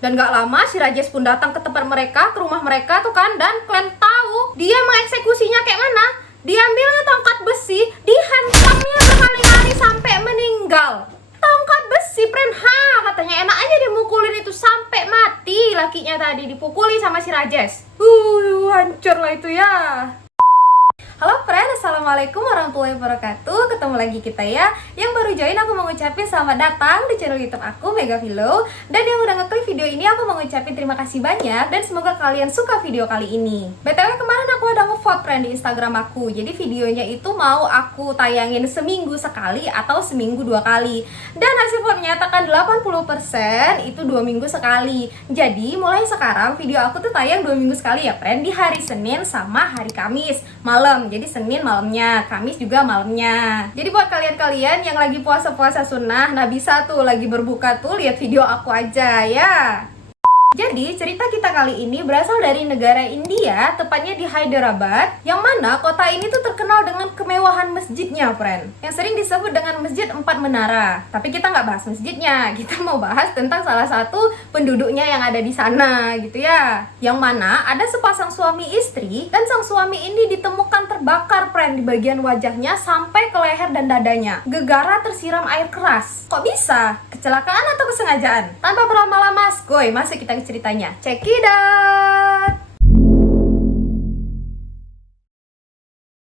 Dan gak lama si Rajes pun datang ke tempat mereka, ke rumah mereka tuh kan. Dan kalian tahu dia mengeksekusinya kayak mana? Diambilnya tongkat besi, dihantamnya berkali-kali sampai meninggal. Tongkat besi, friend. Katanya enak aja dimukulin itu sampai mati. Lakinya tadi dipukuli sama si Rajes. Hancur lah itu ya. Halo friend, assalamualaikum warahmatullahi wabarakatuh. Ketemu lagi kita ya. Yang baru join aku mau ngucapin selamat datang di channel YouTube aku Mega Vilo. Dan yang udah ngeklik video ini aku mau ngucapin terima kasih banyak. Dan semoga kalian suka video kali ini. BTW kemarin aku ada ngevote friend di Instagram aku. Jadi videonya itu mau aku tayangin seminggu sekali atau seminggu 2 kali. Dan hasil vote menyatakan 80% itu 2 minggu sekali. Jadi mulai sekarang video aku tuh tayang 2 minggu sekali ya friend. Di hari Senin sama hari Kamis malam. Jadi Senin malamnya, Kamis juga malamnya. Jadi buat kalian-kalian yang lagi puasa-puasa sunnah, nah bisa tuh lagi berbuka tuh lihat video aku aja ya. Jadi cerita kita kali ini berasal dari negara India, tepatnya di Hyderabad, yang mana kota ini tuh terkenal dengan kemewahan masjidnya, friend. Yang sering disebut dengan Masjid 4 Menara. Tapi kita nggak bahas masjidnya, kita mau bahas tentang salah satu penduduknya yang ada di sana, gitu ya. Yang mana ada sepasang suami istri, dan sang suami ini ditemukan terbakar, friend, di bagian wajahnya sampai ke leher dan dadanya. Gegara tersiram air keras. Kok bisa? Kecelakaan atau kesengajaan? Tanpa berlama-lama, skoy, masuk kita ceritanya. Check it out.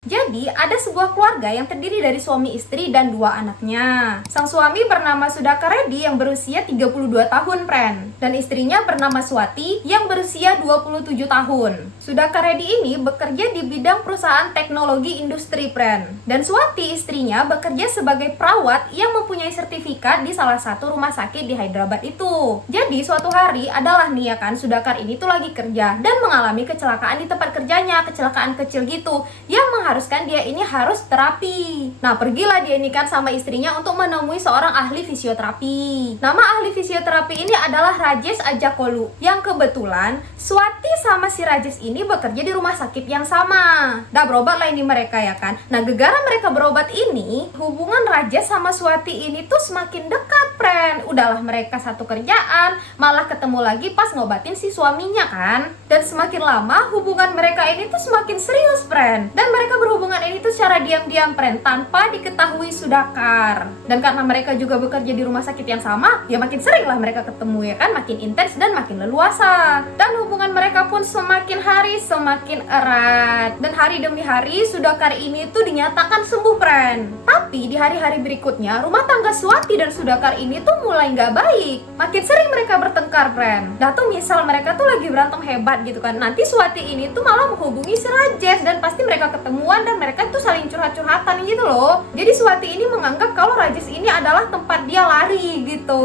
Jadi, ada sebuah keluarga yang terdiri dari suami istri dan 2 anaknya. Sang suami bernama Sudhakar Reddy yang berusia 32 tahun, friend. Dan istrinya bernama Swati yang berusia 27 tahun. Sudhakar Reddy ini bekerja di bidang perusahaan teknologi industri, friend. Dan Swati istrinya bekerja sebagai perawat yang mempunyai sertifikat di salah satu rumah sakit di Hyderabad itu. Jadi, suatu hari adalah nih ya kan, Sudhakar ini tuh lagi kerja dan mengalami kecelakaan di tempat kerjanya, kecelakaan kecil gitu, yang mengharuskan dia ini harus terapi. Nah, pergilah dia ini kan sama istrinya untuk menemui seorang ahli fisioterapi. Nama ahli fisioterapi ini adalah Rajes Ajakolu. Yang kebetulan Swati sama si Rajes ini bekerja di rumah sakit yang sama. Dah berobat lah ini mereka ya kan. Nah, gegara mereka berobat ini, hubungan Rajes sama Swati ini tuh semakin dekat, friend. Udahlah mereka satu kerjaan, malah ketemu lagi pas ngobatin si suaminya kan. Dan semakin lama hubungan mereka ini tuh semakin serius, friend. Dan mereka berhubungan ini tuh secara diam-diam, friend, tanpa diketahui Sudhakar. Dan karena mereka juga bekerja di rumah sakit yang sama, ya makin sering lah mereka ketemu ya kan, makin intens dan makin leluasa. Dan hubungan mereka pun semakin hari semakin erat. Dan hari demi hari Sudhakar ini tuh dinyatakan sembuh, friend. Tapi di hari-hari berikutnya rumah tangga Swati dan Sudhakar ini tuh mulai nggak baik. Makin sering mereka bertengkar, friend. Dah tuh misal mereka tuh lagi berantem hebat gitu kan, nanti Swati ini tuh malah menghubungi si Rajes dan pasti mereka ketemuan dan mereka tuh saling curhat-curhatan gitu loh. Jadi Swati ini menganggap kalau Rajes ini adalah tempat dia lari gitu.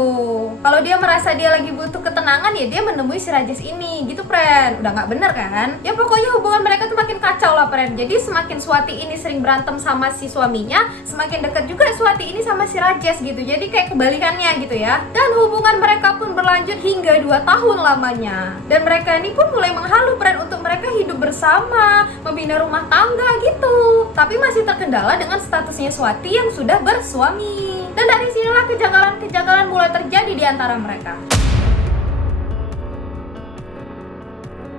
Kalau dia merasa dia lagi butuh ketenangan ya dia menemui si Rajes ini gitu, friend. Udah nggak bener kan? Ya pokoknya hubungan mereka tuh makin kacau lah, friend. Jadi semakin Swati ini sering berantem sama si suaminya, semakin dekat juga Swati ini sama si Rajes gitu. Jadi kayak kebalikannya gitu ya. Dan hubungan mereka pun berlanjut hingga 2 tahun lamanya. Dan mereka ini pun mulai menghalu, friend, untuk mereka hidup bersama, membina rumah tangga gitu. Tapi masih terkendala dengan statusnya Swati yang sudah bersuami. Dan dari sinilah kejanggalan-kejanggalan mulai terjadi di antara mereka.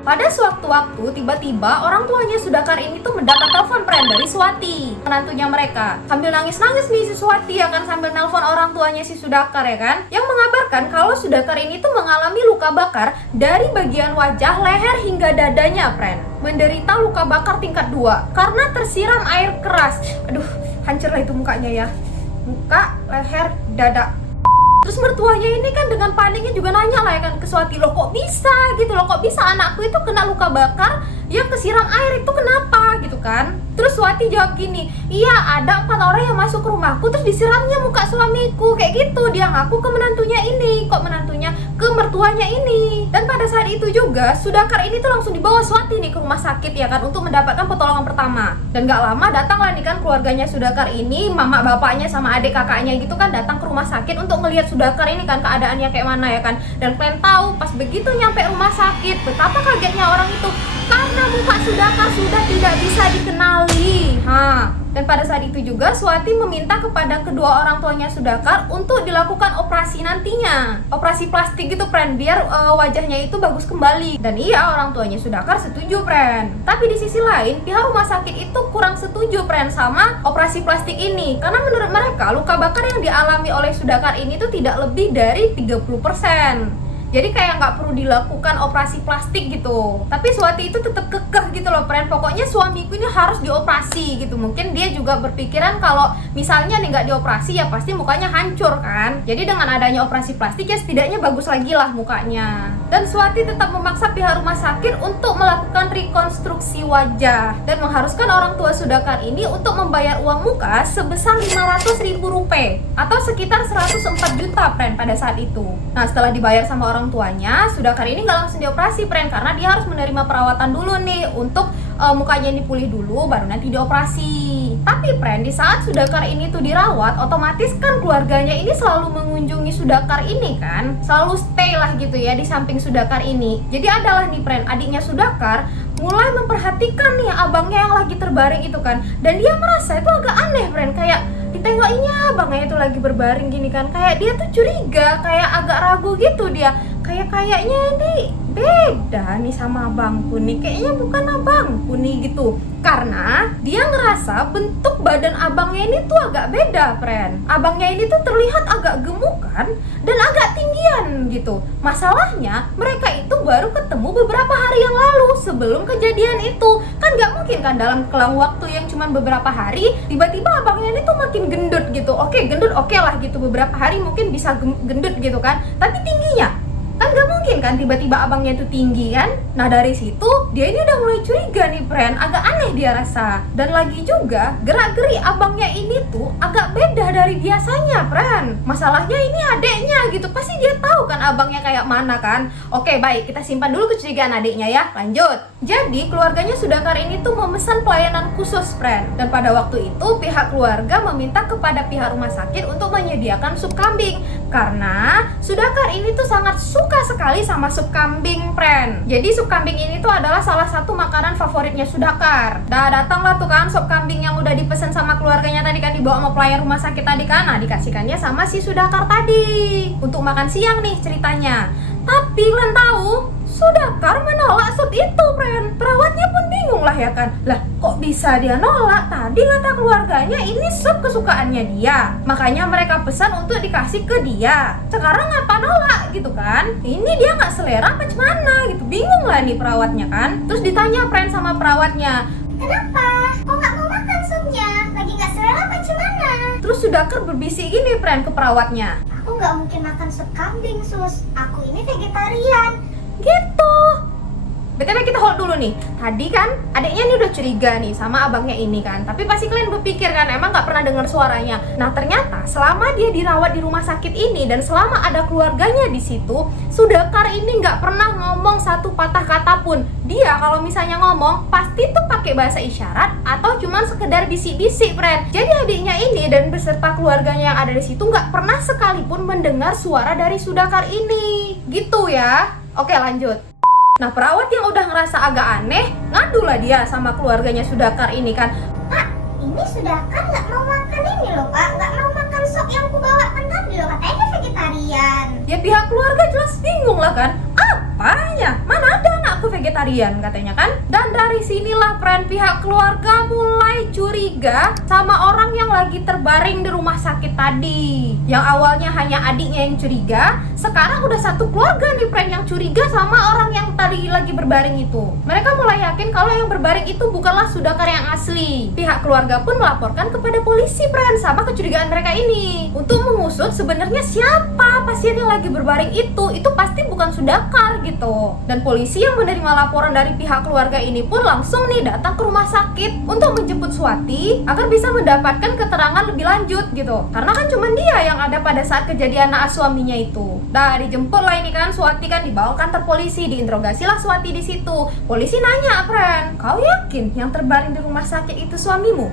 Pada sewaktu-waktu, tiba-tiba orang tuanya Sudhakar ini tuh mendapat telepon, friend, dari Swati, menantunya mereka. Sambil nangis-nangis nih si Swati ya kan, sambil nelpon orang tuanya si Sudhakar ya kan, yang mengabarkan kalau Sudhakar ini tuh mengalami luka bakar dari bagian wajah, leher hingga dadanya, friend. Menderita luka bakar tingkat 2 karena tersiram air keras. Aduh, hancur lah itu mukanya ya. Muka, leher, dada. Terus mertuanya ini kan dengan paniknya juga nanya lah ya kan ke Swati, loh kok bisa gitu loh, kok bisa anakku itu kena luka bakar yang kesiram air itu kenapa gitu kan. Terus Swati jawab gini, iya ada 4 orang yang masuk ke rumahku terus disiramnya muka suamiku kayak gitu. Dia ngaku ke menantunya ini, kok menantunya ke mertuanya ini. Dan pada saat itu juga Sudhakar ini tuh langsung dibawa Swati nih ke rumah sakit ya kan untuk mendapatkan pertolongan pertama. Dan gak lama datanglah nih kan keluarganya Sudhakar ini, mama bapaknya sama adik kakaknya gitu kan datang ke rumah sakit untuk ngelihat Sudhakar ini kan keadaannya kayak mana ya kan. Dan kalian tahu pas begitu nyampe rumah sakit betapa kagetnya orang itu karena muka Sudhakar sudah tidak bisa dikenali. Dan pada saat itu juga Swati meminta kepada kedua orang tuanya Sudakar untuk dilakukan operasi nantinya, operasi plastik gitu friend, biar wajahnya itu bagus kembali. Dan iya, orang tuanya Sudakar setuju friend. Tapi di sisi lain pihak rumah sakit itu kurang setuju friend sama operasi plastik ini, karena menurut mereka luka bakar yang dialami oleh Sudakar ini tuh tidak lebih dari 30%. Jadi kayak nggak perlu dilakukan operasi plastik gitu. Tapi Swati itu tetap kekeh gitu loh friend. Pokoknya suamiku ini harus dioperasi gitu. Mungkin dia juga berpikiran kalau misalnya nih nggak dioperasi ya pasti mukanya hancur kan. Jadi dengan adanya operasi plastik ya setidaknya bagus lagi lah mukanya. Dan Swati tetap memaksa pihak rumah sakit untuk melakukan rekonstruksi wajah dan mengharuskan orang tua Sudakar ini untuk membayar uang muka sebesar 500.000 rupiah atau sekitar 104 juta friend pada saat itu. Nah, setelah dibayar sama orang tuanya, Sudakar ini nggak langsung dioperasi friend, karena dia harus menerima perawatan dulu nih untuk mukanya ini pulih dulu baru nanti dioperasi. Tapi friend, di saat Sudakar ini tuh dirawat, otomatis kan keluarganya ini selalu mengunjungi Sudakar ini kan, selalu stay lah gitu ya di samping Sudakar ini. Jadi adalah nih friend, adiknya Sudakar mulai memperhatikan nih abangnya yang lagi terbaring itu kan, dan dia merasa itu agak aneh friend, kayak ditengokinya abangnya itu lagi berbaring gini kan, kayak dia tuh curiga, kayak agak ragu gitu dia, kayaknya ini beda nih sama abangku nih, kayaknya bukan abangku nih gitu. Karena dia ngerasa bentuk badan abangnya ini tuh agak beda friend. Abangnya ini tuh terlihat agak gemukan dan agak tinggian gitu. Masalahnya mereka itu baru ketemu beberapa hari yang lalu sebelum kejadian itu. Kan gak mungkin kan dalam kelang waktu yang cuma beberapa hari tiba-tiba abangnya ini tuh makin gendut gitu. Oke, gendut oke lah gitu, beberapa hari mungkin bisa gendut gitu kan. Tapi tingginya kan gak mungkin kan tiba-tiba abangnya itu tinggi kan. Nah dari situ dia ini udah mulai curiga nih friend, agak aneh dia rasa. Dan lagi juga gerak-geri abangnya ini tuh agak beda dari biasanya friend. Masalahnya ini adeknya gitu, pasti dia tahu kan abangnya kayak mana kan. Oke baik, kita simpan dulu kecurigaan adiknya ya, lanjut. Jadi keluarganya Sudakar ini tuh memesan pelayanan khusus friend. Dan pada waktu itu pihak keluarga meminta kepada pihak rumah sakit untuk menyediakan sup kambing, karena Sudakar ini tuh sangat suka sekali sama sup kambing friend. Jadi sup kambing ini tuh adalah salah satu makanan favoritnya Sudakar. Dah datanglah tuh kan sup kambing yang udah dipesan sama keluarganya tadi kan, dibawa sama pelayan rumah sakit tadi kan. Nah dikasihkannya sama si Sudakar tadi untuk makan siang nih ceritanya. Tapi kalian tahu, Sudakar menolak sup itu friend. Perawatnya pun bingung lah ya kan, lah kok bisa dia nolak? Tadi kata keluarganya ini sup kesukaannya dia, makanya mereka pesan untuk dikasih ke dia. Sekarang ngapa nolak gitu kan? Ini dia nggak selera apa gimana gitu, bingung lah nih perawatnya kan. Terus ditanya friend sama perawatnya, kenapa? Kok nggak mau makan supnya? Lagi nggak selera apa gimana? terus Sudakar berbisik gini friend ke perawatnya, Aku nggak mungkin makan sup kambing sus, aku ini vegetarian. gitu. BTW kita hold dulu nih. Tadi kan adiknya ini udah curiga nih sama abangnya ini kan. Tapi pasti kalian berpikir kan, emang gak pernah dengar suaranya. Nah ternyata selama dia dirawat di rumah sakit ini dan selama ada keluarganya di situ, Sudakar ini gak pernah ngomong satu patah kata pun. Dia kalau misalnya ngomong pasti tuh pakai bahasa isyarat atau cuman sekedar bisik-bisik friend. Jadi adiknya ini dan beserta keluarganya yang ada di situ gak pernah sekalipun mendengar suara dari Sudakar ini. Gitu ya. Oke lanjut. Nah perawat yang udah ngerasa agak aneh, ngadulah dia sama keluarganya Sudakar ini kan. Pak, ini Sudakar nggak mau makan ini loh pak, nggak mau makan sop yang ku bawakan tadi loh, katanya dia vegetarian. Ya pihak keluarga jelas bingung lah kan. Apanya? Mana ada anakku vegetarian katanya kan. Dan dari sinilah friend, pihak keluarga mulai curiga sama orang yang lagi terbaring di rumah sakit tadi. Yang awalnya hanya adiknya yang curiga, sekarang udah satu keluarga nih friend yang curiga sama orang yang tadi lagi berbaring itu. Mereka mulai yakin kalau yang berbaring itu bukanlah Sudakar yang asli. Pihak keluarga pun melaporkan kepada polisi friend sama kecurigaan mereka ini untuk mengusut sebenarnya siapa pasien yang lagi berbaring itu pasti bukan Sudakar gitu. Dan polisi yang menerima laporan dari pihak keluarga ini pun langsung nih datang ke rumah sakit untuk menjemput Swati agar bisa mendapatkan keterangan lebih lanjut gitu. Karena kan cuma dia yang ada pada saat kejadian naas suaminya itu. Nah dijemput lah ini kan Swati kan, dibawa kantor polisi, diinterogasi lah Swati di situ. Polisi nanya, friend, kau yakin yang terbaring di rumah sakit itu suamimu?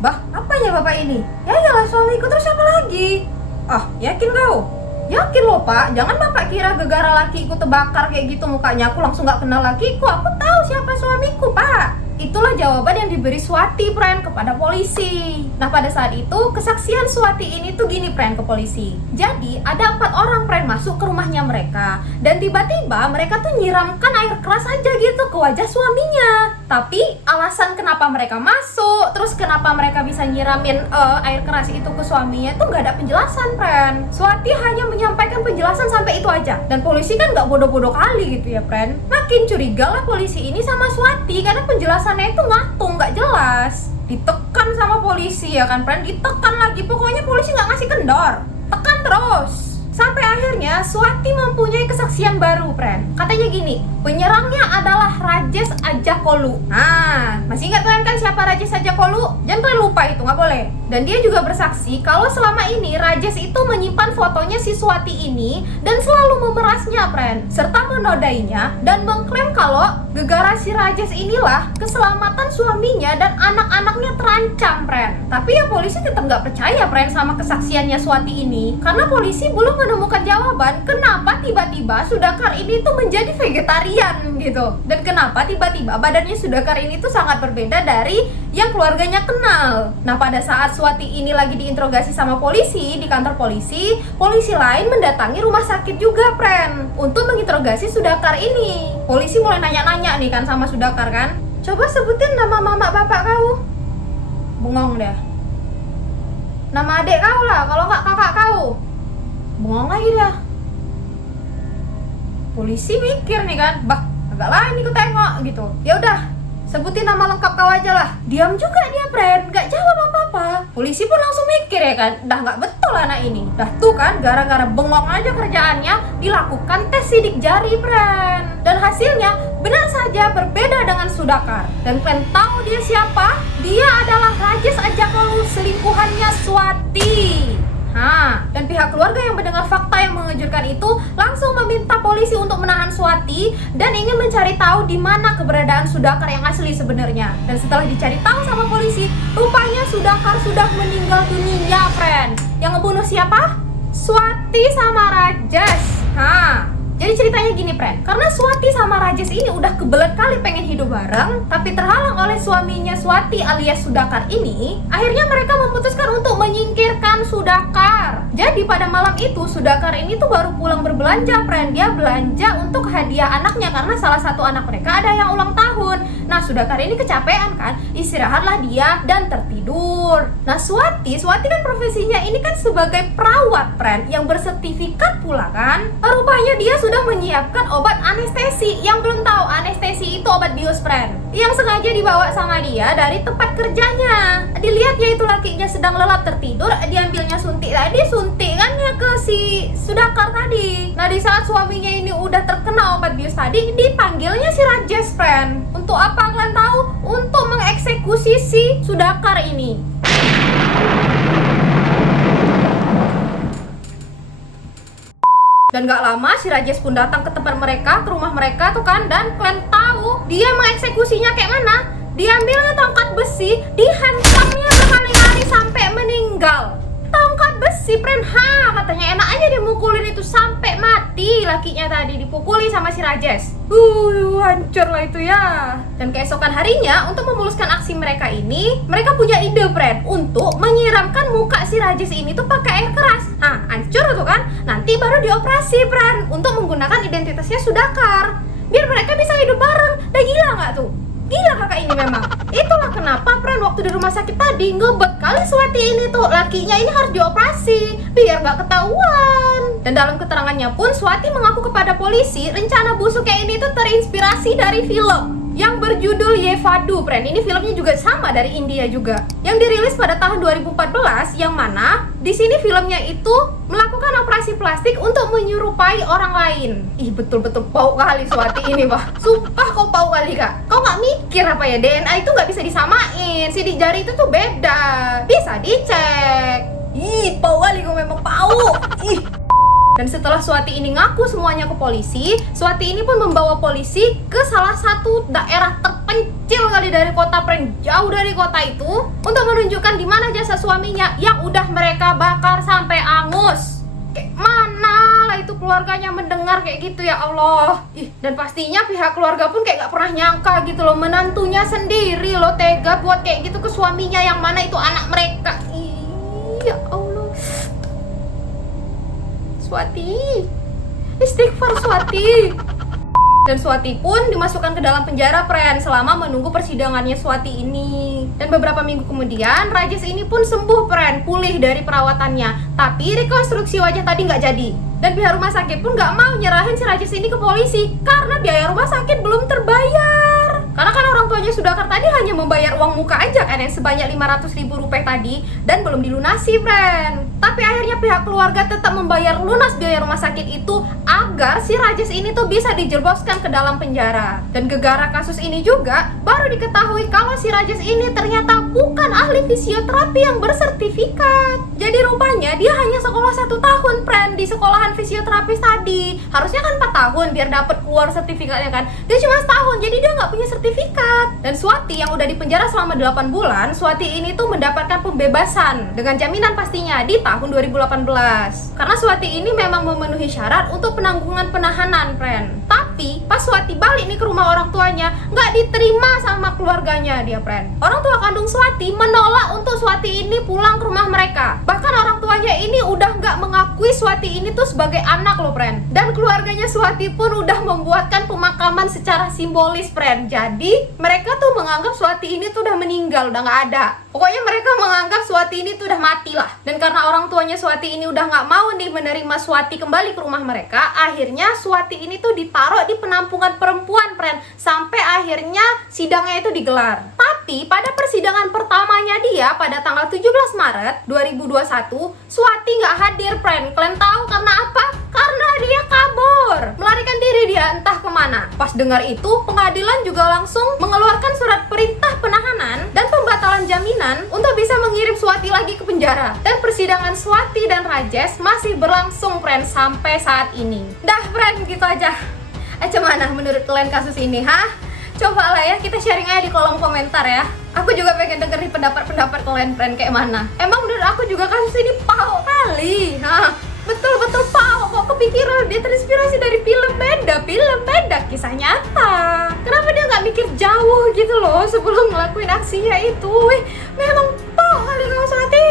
Bah, apanya bapak ini? Ya iyalah suamiku, terus siapa lagi? Ah, yakin kau? Yakin loh pak, jangan bapak kira gegara lakiku terbakar kayak gitu mukanya aku langsung gak kenal lakiku. Aku tahu siapa suamiku pak. Itulah jawaban yang diberi Swati, friend, kepada polisi. Nah, pada saat itu kesaksian Swati ini tuh gini, friend, ke polisi. Jadi ada 4 orang, friend, masuk ke rumahnya mereka, dan tiba-tiba mereka tuh nyiramkan air keras aja gitu ke wajah suaminya. Tapi alasan kenapa mereka masuk, terus kenapa mereka bisa nyiramin air keras itu ke suaminya tuh nggak ada penjelasan, friend. Swati hanya menyampaikan penjelasan sampai itu aja. Dan polisi kan nggak bodoh-bodoh kali gitu ya, friend. Makin curiga lah polisi ini sama Swati karena penjelasannya itu ngatung, nggak jelas. Ditekan sama polisi ya kan, friend, ditekan lagi. Pokoknya polisi nggak ngasih kendor, tekan terus. Sampai akhirnya Swati mempunyai kesaksian baru, friend. Katanya gini, penyerangnya adalah Rajesh Ajakolu. Nah, masih ingat kalian kan siapa Rajesh Ajakolu? Jangan kalian lupa itu, nggak boleh. Dan dia juga bersaksi kalau selama ini Rajesh itu menyimpan fotonya si Swati ini dan selalu memerasnya, friend, serta menodainya, dan mengklaim kalau gegara si Rajesh inilah keselamatan suaminya dan anak-anaknya terancam, friend. Tapi ya polisi tetap nggak percaya, friend, sama kesaksiannya Swati ini, karena polisi belum menemukan jawaban kenapa tiba-tiba Sudakar ini tuh menjadi vegetarian gitu, dan kenapa tiba-tiba badannya Sudakar ini tuh sangat berbeda dari yang keluarganya kenal. Nah, pada saat Swati ini lagi diinterogasi sama polisi di kantor polisi, polisi lain mendatangi rumah sakit juga, friend, untuk menginterogasi Sudakar ini. Polisi mulai nanya-nanya nih kan sama Sudakar kan, coba sebutin nama mama bapak kau. Bengong deh. Nama adik kau lah, kalau nggak kakak kau. Bengong lagi dah. Polisi mikir nih kan, bah, agak lain nih ku tengok gitu. Ya udah, sebutin nama lengkap kau aja lah. Diam juga dia, friend, nggak jawab apa-apa. Polisi pun langsung mikir ya kan, dah nggak betul anak ini. Dah tuh kan, gara-gara bengong aja kerjaannya, dilakukan tes sidik jari, friend. Dan hasilnya benar saja berbeda dengan Sudakar. Dan kalian tahu dia siapa? Dia adalah Rajesh Ajakolu, selingkuhannya Swati. Dan pihak keluarga yang mendengar fakta yang mengejutkan itu langsung meminta polisi untuk menahan Swati dan ingin mencari tahu di mana keberadaan Sudakar yang asli sebenarnya. Dan setelah dicari tahu sama polisi, rupanya Sudakar sudah meninggal dunia, friend. Yang ngebunuh siapa? Swati sama Rajesh. Jadi ceritanya gini, friend, karena Swati sama Rajesh ini udah kebelet kali pengen hidup bareng, tapi terhalang oleh suaminya Swati alias Sudakar ini, akhirnya mereka memutuskan untuk menyingkirkan Sudakar. Jadi pada malam itu Sudakar ini tuh baru pulang berbelanja, friend. Dia belanja untuk hadiah anaknya karena salah satu anak mereka ada yang ulang tahun. Nah, Sudakar ini kecapean kan, istirahatlah dia dan tertidur. Nah, Swati kan profesinya ini kan sebagai perawat, friend, yang bersertifikat pula kan. Rupanya dia sudah menyiapkan obat anestesi. Yang belum tahu, anestesi itu obat bius, friend, yang sengaja dibawa sama dia dari tempat kerjanya. Dilihat ya itu lakinya sedang lelap tertidur, diambilnya suntikannya ke si Sudakar tadi. Nah, di saat suaminya ini udah terkena obat bius tadi, dipanggilnya si Rajesh, friend. Untuk apa kalian tahu? Untuk mengeksekusi si Sudakar ini. Dan gak lama si Rajesh pun datang ke tempat mereka, ke rumah mereka tuh kan. Dan kalian tahu dia mengeksekusinya kayak mana? Diambilnya tongkat besi, dihantamnya berkali-kali sampai meninggal. Tongkat besi, friend, katanya enak aja dimukulin itu sampai mati. Lakinya tadi dipukuli sama si Rajesh. Hancur lah itu ya. Dan keesokan harinya, untuk memuluskan aksi mereka ini, mereka punya ide, friend, untuk menyiramkan muka si Rajesh ini tuh pakai air keras. Hancur tuh kan. Nanti baru dioperasi, friend, untuk menggunakan identitasnya Sudakar, biar mereka bisa hidup bareng. Dah gila nggak tuh? Gila kakak ini memang. Itulah kenapa, friend, waktu di rumah sakit tadi ngebet kali Swati ini tuh, lakinya ini harus dioperasi biar nggak ketahuan. Dan dalam keterangannya pun Swati mengaku kepada polisi rencana busuknya ini tuh terinspirasi dari film yang berjudul Ye Fadu, friend. Ini filmnya juga sama, dari India juga, yang dirilis pada tahun 2014, yang mana di sini filmnya itu melakukan operasi plastik untuk menyerupai orang lain. Betul-betul bau kali Swati ini, bah. Sumpah kau bau kali, Kak. Kau nggak mikir apa ya, DNA itu nggak bisa disamain. Sidik jari itu tuh beda, bisa dicek. Bau kali, kau memang bau. Dan setelah Swati ini ngaku semuanya ke polisi, Swati ini pun membawa polisi ke salah satu daerah terpencil kali dari kota, friend, jauh dari kota itu, untuk menunjukkan di mana jasad suaminya yang udah mereka bakar sampai angus. Kayak mana lah itu keluarganya mendengar kayak gitu, ya Allah. Ih, dan pastinya pihak keluarga pun kayak gak pernah nyangka gitu loh, menantunya sendiri loh tega buat kayak gitu ke suaminya yang mana itu anak mereka. Ih, ya Allah. Swati, istighfar Swati. Dan Swati pun dimasukkan ke dalam penjara pren selama menunggu persidangannya Swati ini. Dan beberapa minggu kemudian Rajes ini pun sembuh pren, pulih dari perawatannya. Tapi rekonstruksi wajah tadi nggak jadi. Dan pihak rumah sakit pun nggak mau nyerahin si Rajes ini ke polisi karena biaya rumah sakit belum terbayar. Karena kan orang tuanya Sudakar tadi hanya membayar uang muka aja kan yang sebanyak 500.000 rupiah tadi dan belum dilunasi pren. Tapi akhirnya pihak keluarga tetap membayar lunas biaya rumah sakit itu agar si Rajes ini tuh bisa dijebloskan ke dalam penjara. Dan gegara kasus ini juga baru diketahui kalau si Rajes ini ternyata bukan ahli fisioterapi yang bersertifikat. Jadi rupanya dia hanya sekolah 1 tahun pren di sekolahan fisioterapis tadi. Harusnya kan 4 tahun biar dapat keluar sertifikatnya kan. Dia cuma setahun, jadi dia nggak punya sertifikat. Dan Swati yang udah dipenjara selama 8 bulan, Swati ini tuh mendapatkan pembebasan dengan jaminan pastinya di tahun 2018. Karena Swati ini memang memenuhi syarat untuk penanggungan penahanan, pren. Tapi pas Swati balik nih ke rumah orang tuanya, nggak diterima sama keluarganya dia, pren. Orang tua kandung Swati menolak untuk Swati ini pulang ke rumah mereka. Bahkan orang tuanya ini udah nggak mengakui Swati ini tuh sebagai anak loh, pren. Dan keluarganya Swati pun udah membuatkan pemakaman secara simbolis, pren. Jadi mereka tuh menganggap Swati ini tuh udah meninggal, udah nggak ada. Pokoknya mereka menganggap Swati ini tuh udah mati lah. Dan karena orang tuanya Swati ini udah nggak mau nih menerima Swati kembali ke rumah mereka, akhirnya Swati ini tuh ditaruh di penampungan perempuan, pren. Sampai akhirnya sidangnya itu digelar. Tapi pada persidangan pertamanya dia pada tanggal 17 Maret 2021, Swati nggak hadir, pren. Kalian tahu karena apa? Karena dia kabur, melarikan diri dia entah kemana. Pas dengar itu, pengadilan juga langsung mengeluarkan surat perintah penahanan dan pembatalan jaminan untuk bisa mengirim Swati lagi ke penjara. Dan persidangan Swati dan Rajes masih berlangsung, pren, sampai saat ini. Dah, pren, gitu aja. Gimana menurut kalian kasus ini, ha? Coba lah ya, kita sharing aja di kolom komentar ya. Aku juga pengen dengerin pendapat kalian, pren, kayak mana. Emang menurut aku juga kasus ini pahok kali, ha? Betul-betul pahok, kok kepikiran dia terinspirasi dari film beda, kisah nyata. Kenapa dia nggak mikir jauh gitu loh sebelum ngelakuin aksinya itu? Memang pahok kali kamu Swati.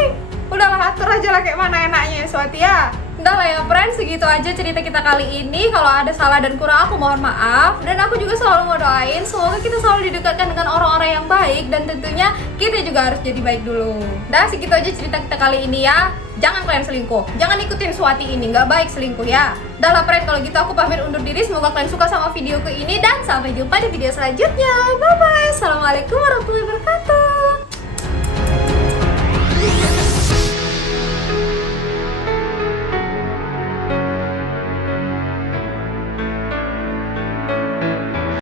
Udahlah, atur aja lah kayak mana enaknya ya Swati ya. Udah lah ya friends, segitu aja cerita kita kali ini. Kalau ada salah dan kurang aku mohon maaf. Dan aku juga selalu mau doain semoga kita selalu didekatkan dengan orang-orang yang baik. Dan tentunya kita juga harus jadi baik dulu. Dah, segitu aja cerita kita kali ini ya. Jangan kalian selingkuh, jangan ikutin Swati ini, nggak baik selingkuh ya. Dah lah friends, kalau gitu aku pamit undur diri. Semoga kalian suka sama videoku ini. Dan sampai jumpa di video selanjutnya. Bye bye, assalamualaikum warahmatullahi wabarakatuh.